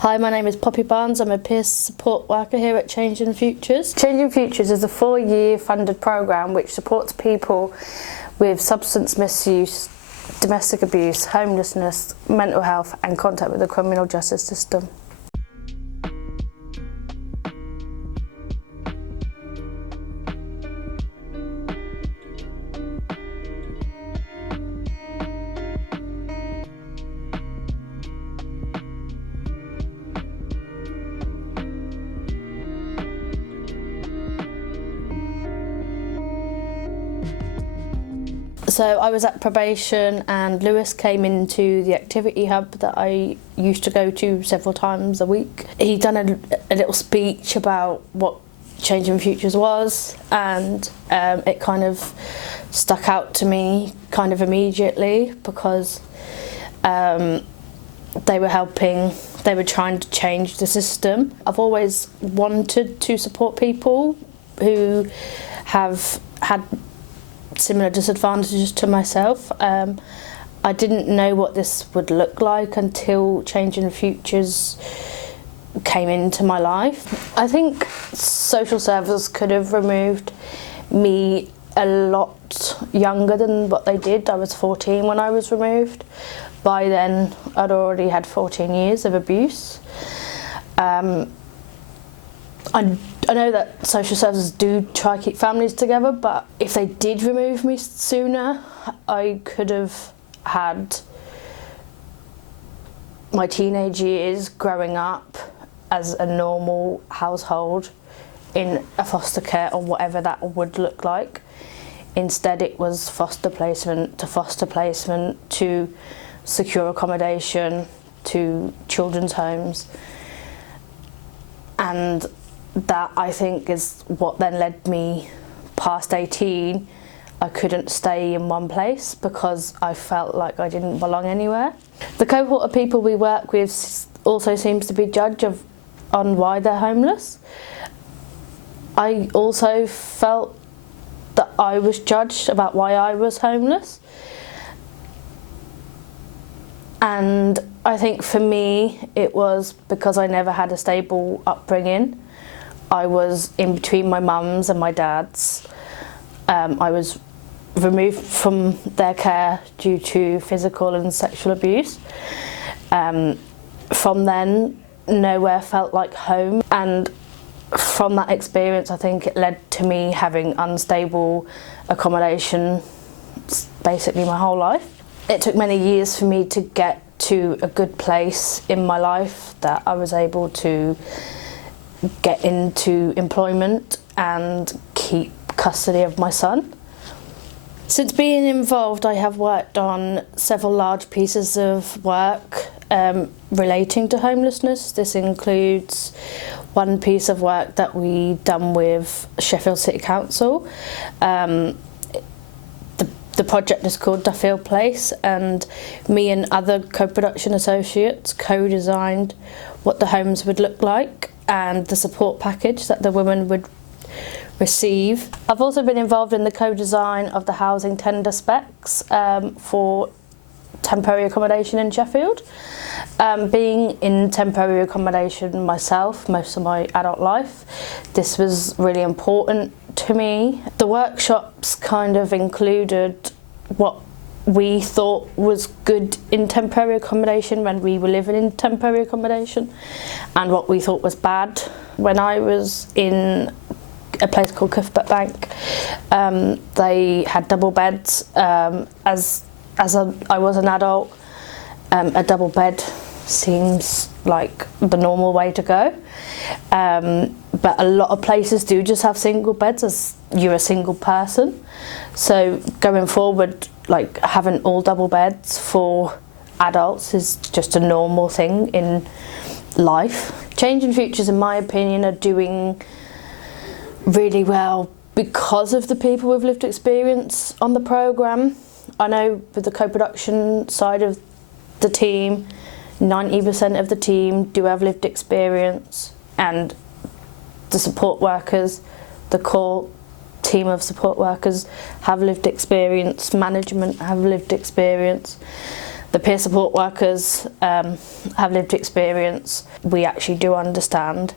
Hi, my name is Poppy Barnes. I'm a peer support worker here at Changing Futures. Changing Futures is a 4-year funded programme which supports people with substance misuse, domestic abuse, homelessness, mental health and contact with the criminal justice system. So I was at probation and Lewis came into the activity hub that I used to go to several times a week. He'd done a little speech about what Changing Futures was, and it kind of stuck out to me kind of immediately because they were trying to change the system. I've always wanted to support people who have had similar disadvantages to myself. I didn't know what this would look like until Changing Futures came into my life. I think social services could have removed me a lot younger than what they did. I was 14 when I was removed. By then I'd already had 14 years of abuse. I know that social services do try to keep families together, but if they did remove me sooner, I could have had my teenage years growing up as a normal household in a foster care or whatever that would look like. Instead, it was foster placement to secure accommodation to children's homes, and that I think is what then led me past 18. I couldn't stay in one place because I felt like I didn't belong anywhere. The cohort of people we work with also seems to be judged on why they're homeless. I also felt that I was judged about why I was homeless. And I think for me it was because I never had a stable upbringing. I was in between my mum's and my dad's. I was removed from their care due to physical and sexual abuse. From then, nowhere felt like home. And from that experience, I think it led to me having unstable accommodation basically my whole life. It took many years for me to get to a good place in my life that I was able to get into employment and keep custody of my son. Since being involved, I have worked on several large pieces of work relating to homelessness. This includes one piece of work that we done with Sheffield City Council. The project is called Duffield Place, and me and other co-production associates co-designed what the homes would look like and the support package that the women would receive. I've also been involved in the co-design of the housing tender specs for temporary accommodation in Sheffield. Being in temporary accommodation myself most of my adult life, this was really important to me. The workshops kind of included what we thought was good in temporary accommodation when we were living in temporary accommodation, and what we thought was bad. When I was in a place called Cuthbert Bank, they had double beds. As I was an adult, a double bed seems like the normal way to go, but a lot of places do just have single beds as you're a single person. So going forward, like having all double beds for adults is just a normal thing in life. Changing Futures, in my opinion, are doing really well because of the people with lived experience on the programme. I know with the co-production side of the team, 90% of the team do have lived experience, and the support workers, the core team of support workers have lived experience, management have lived experience. The peer support workers have lived experience. We actually do understand,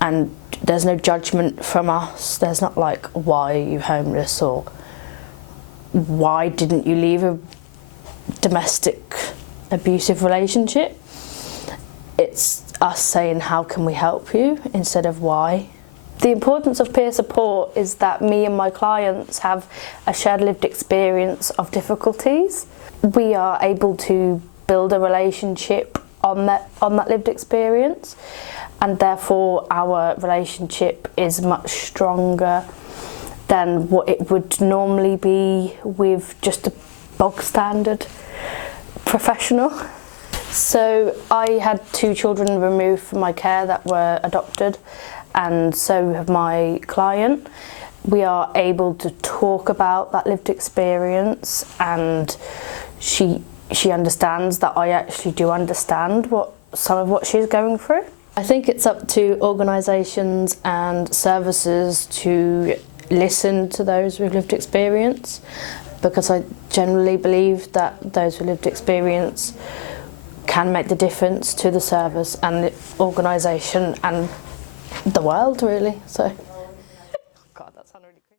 and there's no judgment from us. There's not like, why are you homeless, or why didn't you leave a domestic abusive relationship? It's us saying, how can we help you, instead of why. The importance of peer support is that me and my clients have a shared lived experience of difficulties. We are able to build a relationship on that lived experience, and therefore our relationship is much stronger than what it would normally be with just a bog standard professional. So I had 2 children removed from my care that were adopted, and so have my client. We are able to talk about that lived experience, and she understands that I actually do understand some of what she's going through. I think it's up to organisations and services to listen to those with lived experience, because I generally believe that those with lived experience can make the difference to the service and the organisation and the world, really. So.